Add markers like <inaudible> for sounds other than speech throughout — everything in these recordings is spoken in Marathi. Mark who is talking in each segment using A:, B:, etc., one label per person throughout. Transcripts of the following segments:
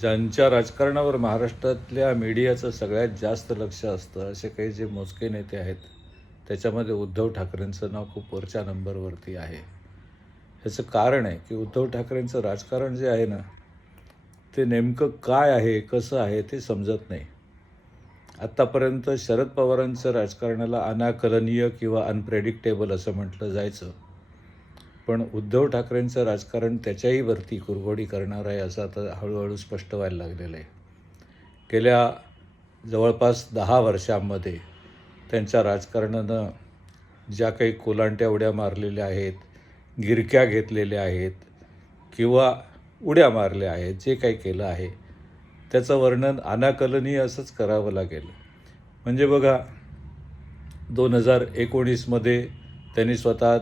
A: ज्यांच्या राजकारणावर महाराष्ट्रातल्या मीडियाचं सगळ्यात जास्त लक्ष असतं असे काही जे मोजके नेते आहेत त्याच्यामध्ये उद्धव ठाकरेंचं नाव खूप वरच्या नंबरवरती आहे. ह्याचं कारण आहे की उद्धव ठाकरेंचं राजकारण जे आहे ना ते नेमकं काय आहे कसं आहे ते समजत नाही. आत्तापर्यंत शरद पवारांचं राजकारणाला अनाकलनीय किंवा अनप्रेडिक्टेबल असं म्हटलं जायचं. पण उद्धव ठाकरेंचं राजकारण त्याच्याही वरती कुरघोडी करणार आहे असं आता हळूहळू स्पष्ट व्हायला लागलेलं आहे. गेल्या जवळपास दहा वर्षांमध्ये त्यांच्या राजकारणानं ज्या काही कोलांट्या उड्या मारलेल्या आहेत गिरक्या घेतलेल्या आहेत किंवा उड्या मारल्या आहेत जे काही केलं आहे त्याचं वर्णन अनाकलनीय असंच करावं लागेल. म्हणजे बघा दोन हजार एकोणीसमध्ये त्यांनी स्वतः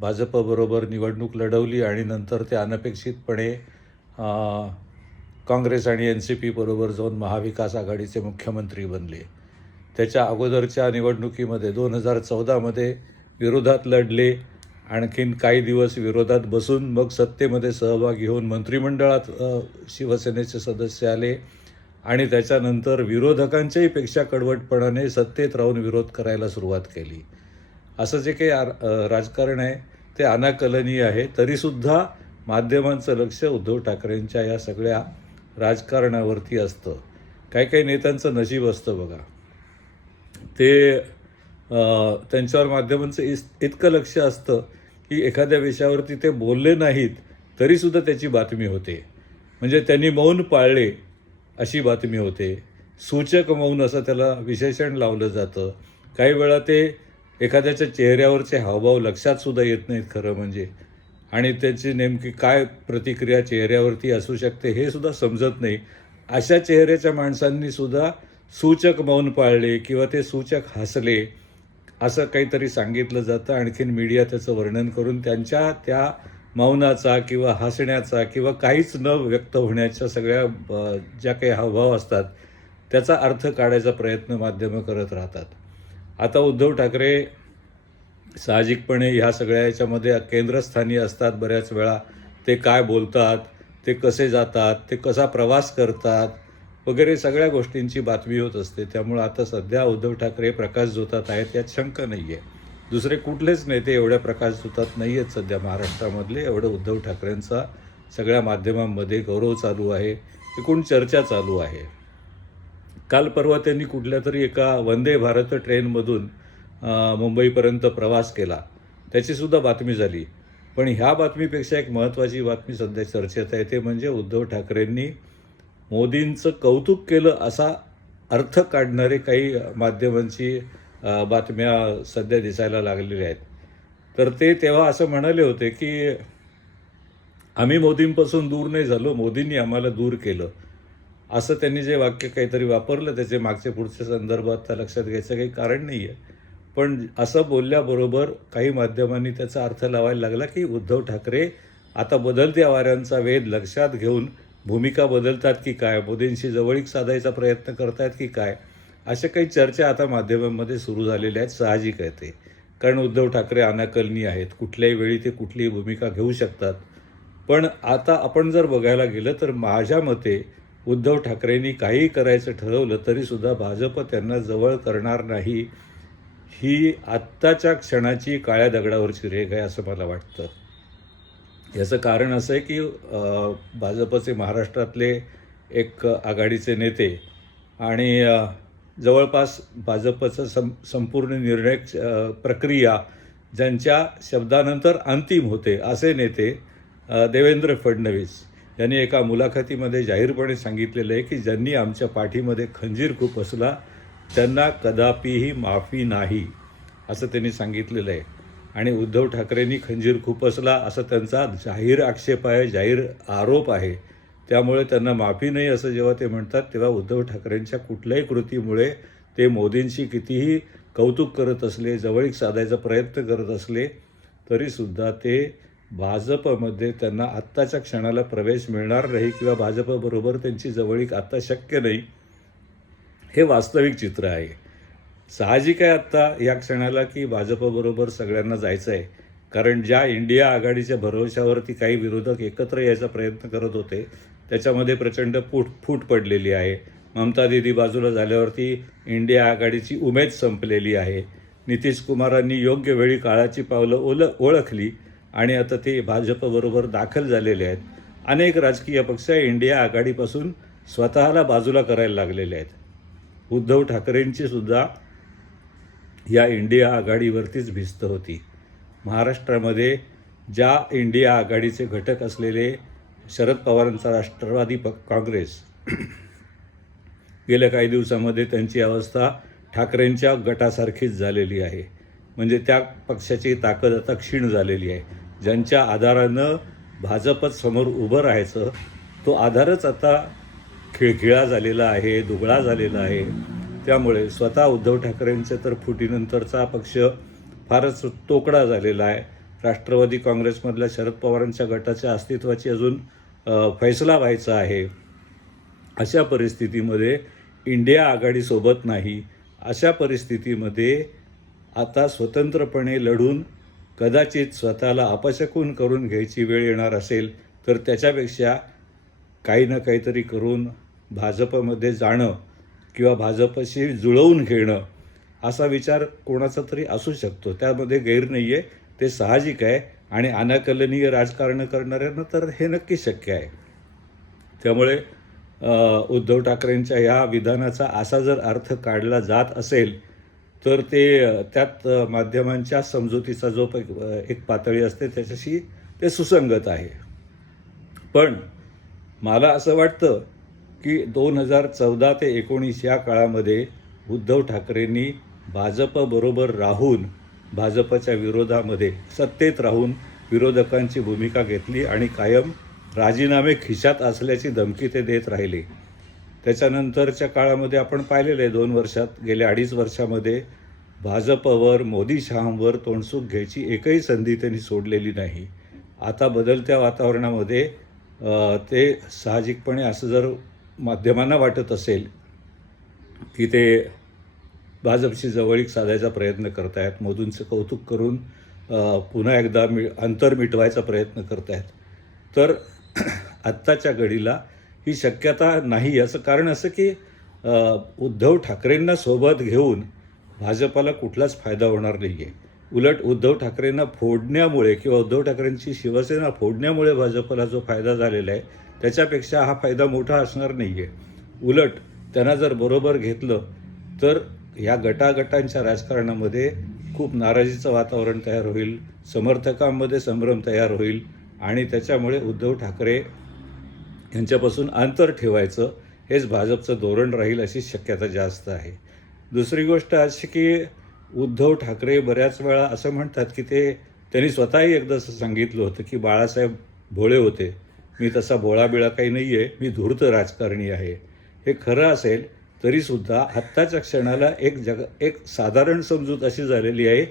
A: भाजपबरोबर निवडणूक लढवली आणि नंतर ते अनपेक्षितपणे काँग्रेस आणि एन सी पीबरोबर जाऊन महाविकास आघाडीचे मुख्यमंत्री बनले. त्याच्या अगोदरच्या निवडणुकीमध्ये दोन हजार चौदामध्ये विरोधात लढले. आणखीन काही दिवस विरोधात बसून मग सत्तेमध्ये सहभागी होऊन मंत्रिमंडळात शिवसेनेचे सदस्य आले. आणि त्याच्यानंतर विरोधकांच्याही पेक्षा कडवटपणाने सत्तेत राहून विरोध करायला सुरुवात केली. असं जे काही राजकारण आहे ते अनाकलनीय आहे. तरीसुद्धा माध्यमांचं लक्ष उद्धव ठाकरेंच्या या सगळ्या राजकारणावरती असतं. काही काही नेत्यांचं नशीब असतं बघा. ते त्यांच्यावर माध्यमांचं इस इतकं लक्ष असतं की एखाद्या विषयावरती ते बोलले नाहीत तरीसुद्धा त्याची बातमी होते. म्हणजे त्यांनी मौन पाळले अशी बातमी होते. सूचक मौन असं त्याला विशेषण लावलं जातं. काही वेळा ते एखाद्याच्या चेहऱ्यावरचे हावभाव लक्षात सुद्धा येत नाहीत खरं म्हणजे. आणि त्याची नेमकी काय प्रतिक्रिया चेहऱ्यावरती असू शकते हे सुद्धा समजत नाही. अशा चेहऱ्याच्या माणसांनी सुद्धा सूचक मौन पाळले किंवा ते सूचक हसले असं काहीतरी सांगितलं जातं. आणखीन मीडिया त्याचं वर्णन करून त्यांच्या त्या मौनाचा किंवा हसण्याचा किंवा काहीच न व्यक्त होण्याच्या सगळ्या ज्या काही हावभाव असतात त्याचा अर्थ काढायचा प्रयत्न माध्यमं करत राहतात. आता उद्धव ठाकरे साहजिकपणे ह्या सगळ्या याच्यामध्ये केंद्रस्थानी असतात बऱ्याच वेळा. ते काय बोलतात ते कसे जातात ते कसा प्रवास करतात वगैरे सगळ्या गोष्टींची बातमी होत असते. त्यामुळं आता सध्या उद्धव ठाकरे प्रकाश जोतात आहेत यात शंका नाही आहे दुसरे कुठलेच नेते एवढ्या प्रकाश जोतात नाही आहेत सध्या महाराष्ट्रामधले. एवढं उद्धव ठाकरेंचा सगळ्या माध्यमांमध्ये गौरव चालू आहे. एकूण चर्चा चालू आहे. काल परवा त्यांनी कुठल्या तरी एका वंदे भारत ट्रेनमधून मुंबईपर्यंत प्रवास केला. त्याचीसुद्धा बातमी झाली. पण ह्या बातमीपेक्षा एक महत्त्वाची बातमी सध्या चर्चेत आहे. ते म्हणजे उद्धव ठाकरेंनी मोदींचं कौतुक केलं असा अर्थ काढणारे काही माध्यमांची बातम्या सध्या दिसायला लागलेल्या आहेत. तर ते तेव्हा असं म्हणाले होते की आम्ही मोदींपासून दूर नाही झालो. मोदींनी आम्हाला दूर केलं. असं त्यांनी जे वाक्य काहीतरी वापरलं त्याचे मागचे पुढच्या संदर्भात त्या लक्षात घ्यायचं काही कारण नाही आहे पण असं बोलल्याबरोबर काही माध्यमांनी त्याचा अर्थ लावायला लागला की उद्धव ठाकरे आता बदलत्या वाऱ्यांचा वेध लक्षात घेऊन भूमिका बदलतात की काय? मोदींशी जवळीक साधायचा प्रयत्न करतायत की काय? अशा काही चर्चा आता माध्यमांमध्ये सुरू झालेल्या आहेत साहजिक आहे ते. कारण उद्धव ठाकरे अनाकलनी आहेत. कुठल्याही वेळी ते कुठलीही भूमिका घेऊ शकतात. पण आता आपण जर बघायला गेलं तर माझ्या मते उद्धव ठाकरेंनी काही करायचं ठरवलं तरीसुद्धा भाजप त्यांना जवळ करणार नाही. ही आत्ताच्या क्षणाची काळ्या दगडावरची रेख आहे असं मला वाटतं. याचं कारण असं आहे की भाजपचे महाराष्ट्रातले एक आघाडीचे नेते आणि जवळपास भाजपचं सं संपूर्ण निर्णय प्रक्रिया ज्यांच्या शब्दानंतर अंतिम होते असे नेते देवेंद्र फडणवीस. यांनी एका मुलाखतीमध्ये जाहीरपणे सांगितलेलं आहे की ज्यांनी आमच्या पाठीमध्ये खंजीर खूप असला त्यांना कदापिही माफी नाही असं त्यांनी सांगितलेलं आहे. आणि उद्धव ठाकरेंनी खंजीर खूप असला असं त्यांचा जाहीर आक्षेप आहे जाहीर आरोप आहे. त्यामुळे त्यांना माफी नाही असं जेव्हा ते म्हणतात तेव्हा उद्धव ठाकरेंच्या कुठल्याही कृतीमुळे ते मोदींशी कितीही कौतुक करत असले जवळीक साधायचा प्रयत्न करत असले तरीसुद्धा ते भाजपमध्ये त्यांना आत्ताच्या क्षणाला प्रवेश मिळणार नाही किंवा भाजपबरोबर त्यांची जवळीक आत्ता शक्य नाही हे वास्तविक चित्र आहे. साहजिक आहे आत्ता या क्षणाला की भाजपबरोबर सगळ्यांना जायचं आहे कारण ज्या इंडिया आघाडीच्या भरोशावरती काही विरोधक एकत्र यायचा प्रयत्न करत होते त्याच्यामध्ये प्रचंड फूट फूट पडलेली आहे. ममता दिदी बाजूला झाल्यावरती इंडिया आघाडीची उमेद संपलेली आहे. नितीश कुमारांनी योग्य वेळी काळाची पावलं ओल ओळखली आणि आता ते भाजपबरोबर दाखल झालेले आहेत. अनेक राजकीय पक्ष इंडिया आघाडीपासून स्वतःला बाजूला करायला लागलेले आहेत. उद्धव ठाकरेंची सुद्धा या इंडिया आघाडीवरतीच भिस्त होती. महाराष्ट्रामध्ये ज्या इंडिया आघाडीचे घटक असलेले शरद पवारांचा राष्ट्रवादी प काँग्रेस गेल्या काही दिवसामध्ये त्यांची अवस्था ठाकरेंच्या गटासारखीच झालेली आहे. म्हणजे त्या पक्षाची ताकद आता क्षीण झालेली आहे. ज्यांच्या आधारानं भाजपच समोर उभं राहायचं तो आधारच आता खिळखिळा झालेला आहे दुबळा झालेला आहे. त्यामुळे स्वतः उद्धव ठाकरेंचे तर फुटीनंतरचा पक्ष फारच तोकडा झालेला आहे. राष्ट्रवादी काँग्रेसमधल्या शरद पवारांच्या गटाच्या अस्तित्वाची अजून फैसला व्हायचा आहे. अशा परिस्थितीमध्ये इंडिया आघाडीसोबत नाही. अशा परिस्थितीमध्ये आता स्वतंत्रपणे लढून कदाचित स्वतःला अपशकून करून घ्यायची वेळ येणार असेल तर त्याच्यापेक्षा काही ना काहीतरी करून भाजपमध्ये जाणं किंवा भाजपशी जुळवून घेणं असा विचार कोणाचा तरी असू शकतो. त्यामध्ये गैर नाही आहे ते साहजिक आहे आणि अनाकलनीय राजकारण करणाऱ्यांना तर हे नक्की शक्य आहे. त्यामुळे उद्धव ठाकरेंच्या या विधानाचा असा जर अर्थ काढला जात असेल तर ते त्यात माध्यमांच्या समजुतीचा जो एक पातळी असते त्याच्याशी ते सुसंगत आहे. पण मला असं वाटतं की दोन हजार चौदा ते एकोणीस या काळामध्ये उद्धव ठाकरेंनी भाजपबरोबर राहून भाजपच्या विरोधामध्ये सत्तेत राहून विरोधकांची भूमिका घेतली आणि कायम राजीनामे खिशात असल्याची धमकी ते देत राहिले. त्याच्यानंतरच्या काळामध्ये आपण पाहिलेलं आहे दोन वर्षात गेल्या अडीच वर्षामध्ये भाजपवर मोदी शहांवर तोंडसूक घ्यायची एकही संधी त्यांनी सोडलेली नाही. आता बदलत्या वातावरणामध्ये ते साहजिकपणे असं जर माध्यमांना वाटत असेल की ते भाजपशी जवळीक साधायचा प्रयत्न करत आहेत मोदींचं कौतुक करून पुन्हा एकदा मि अंतर मिटवायचा प्रयत्न करत आहेत तर <clears throat> आत्ताच्या घडीला ही शक्यता नाही. याचं कारण असं की उद्धव ठाकरेंना सोबत घेऊन भाजपाला कुठलाच फायदा होणार नाही आहे उलट उद्धव ठाकरेंना फोडण्यामुळे किंवा उद्धव ठाकरेंची शिवसेना फोडण्यामुळे भाजपला जो फायदा झालेला आहे त्याच्यापेक्षा हा फायदा मोठा असणार नाही आहे उलट त्यांना जर बरोबर घेतलं तर ह्या गटागटांच्या राजकारणामध्ये खूप नाराजीचं वातावरण तयार होईल समर्थकांमध्ये संभ्रम तयार होईल आणि त्याच्यामुळे उद्धव ठाकरे यांच्यापासून अंतर ठेवायचं हेच भाजपचं धोरण राहील अशी शक्यता जास्त आहे. दुसरी गोष्ट अशी की उद्धव ठाकरे बऱ्याच वेळा असं म्हणतात की ते त्यांनी स्वतःही एकदा असं सांगितलं होतं की बाळासाहेब भोळे होते. मी तसा भोळाबिळा काही नाही आहे मी धूर्त राजकारणी आहे. हे खरं असेल तरीसुद्धा आत्ताच्या क्षणाला एक जग एक साधारण समजूत अशी झालेली आहे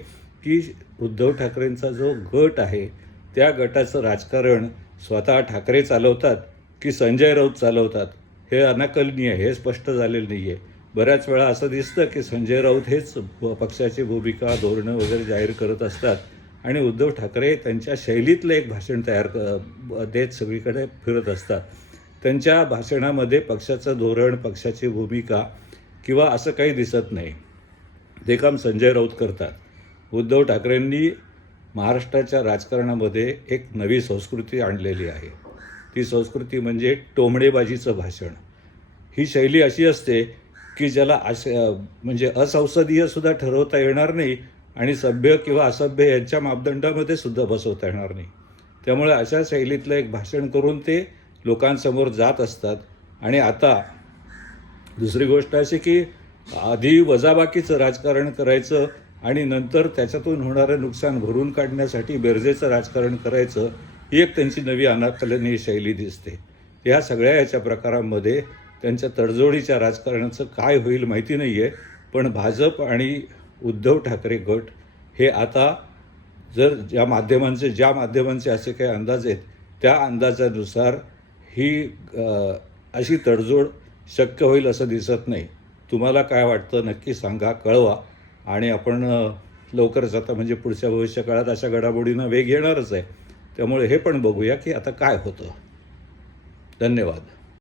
A: की उद्धव ठाकरेंचा जो गट आहे त्या गटाचं राजकारण स्वतः ठाकरे चालवतात. की संजय राऊत चालवतात. हे अनाकलनीय हे स्पष्ट झालेलं नाही आहे बऱ्याच वेळा असं दिसतं की संजय राऊत हेच पक्षाची भूमिका धोरणं वगैरे जाहीर करत असतात. आणि उद्धव ठाकरे त्यांच्या शैलीतलं एक भाषण तयार क देत सगळीकडे फिरत असतात. त्यांच्या भाषणामध्ये पक्षाचं धोरण पक्षाची भूमिका किंवा असं काही दिसत नाही. ते काम संजय राऊत करतात. उद्धव ठाकरेंनी महाराष्ट्राच्या राजकारणामध्ये एक नवी संस्कृती आणलेली आहे. ती संस्कृती म्हणजे टोमडेबाजीचं भाषण. ही शैली अशी असते की ज्याला अश म्हणजे असंसदीयसुद्धा ठरवता येणार नाही आणि सभ्य किंवा असभ्य यांच्या मापदंडामध्ये सुद्धा बसवता येणार नाही. त्यामुळे अशा शैलीतलं एक भाषण करून ते लोकांसमोर जात असतात. आणि आता दुसरी गोष्ट अशी की आधी वजाबाकीचं राजकारण करायचं आणि नंतर त्याच्यातून होणारं नुकसान भरून काढण्यासाठी बेरजेचं राजकारण करायचं ही एक त्यांची नवी अनाकलनीय शैली दिसते. ह्या सगळ्या याच्या प्रकारांमध्ये त्यांच्या तडजोडीच्या राजकारणाचं काय होईल माहिती नाही आहे पण भाजप आणि उद्धव ठाकरे गट हे आता जर ज्या माध्यमांचे ज्या माध्यमांचे असे काही अंदाज आहेत त्या अंदाजानुसार ही अशी तडजोड शक्य होईल असं दिसत नाही. तुम्हाला काय वाटतं नक्की सांगा कळवा. आणि आपण लवकरच आता म्हणजे पुढच्या भविष्यकाळात अशा घडामोडींना वेग येणारच आहे. त्यामुळे हे पण बघूया की आता काय होतं. धन्यवाद.